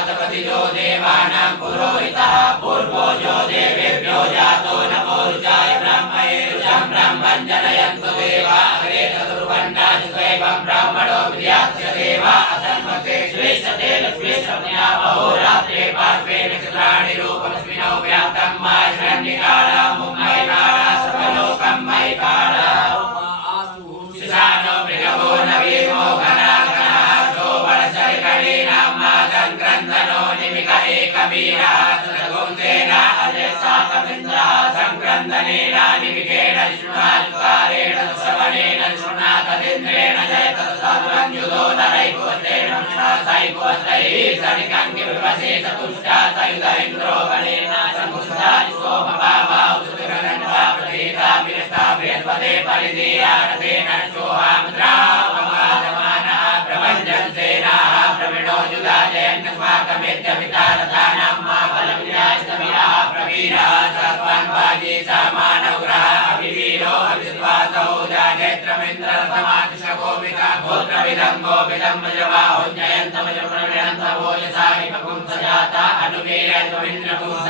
प्रजापतिजो देवानां पुरोहितः पूर्वो यो देवेभ्यो जातो नमो रुचाय ब्रह्मणे रुचं ब्रह्मं जनयन्तु देवा अग्रे चतुर्वर्णानि स्वैवं ब्राह्मणो विद्यास्य देवा असन्मते श्रेष्ठते लक्ष्मीष्ठतया अहोरात्रे पार्श्वे नक्षत्राणि रूपमस्मिनौ व्याप्तं मायशरण्यकाला मुम्मयकाला सर्वलोकं मयकाला शिशानो मृगवो नवीमो घनाघनाशो वरचरिकणीनाम्मा सङ्क्रन्दनो निमिक एकवीरः सदगुंसेन अजयसातमिन्द्रः सङ्क्रन्दनेन निमिकेन विष्णुनाजुकारेण श्रवणेन श्रुणातदिन्द्रेण जयतदसाधुरञ्जुदो नरैकोष्ठेन सैकोष्ठैः सनिकङ्किविवशे चतुष्टा सयुध इन्द्रो गणेन सङ्कुष्टानि सोमभावाौ सुतिरगन्वा प्रतीता विरस्ता बृहस्पते परिधीयारथेन शोहामुद्रावमाजमानः प्रभञ्जनसेनाः प्रविणो युधाजयन्नस्माकमेत्यपिता रथानां मा फलविन्यास्तमिनः प्रवीरः सत्त्वान्वाजी समानौग्रः अभिवीरो अभिश्वासौ जानेत्रमिन्द्ररथमातिशकोमिका गोत्रविदं गोपिदं मजवाहुञ्जयन्तमजप्रणयन्तमोजसा हिमपुंसजाता अनुमीरन्त्वमिन्द्रपुंस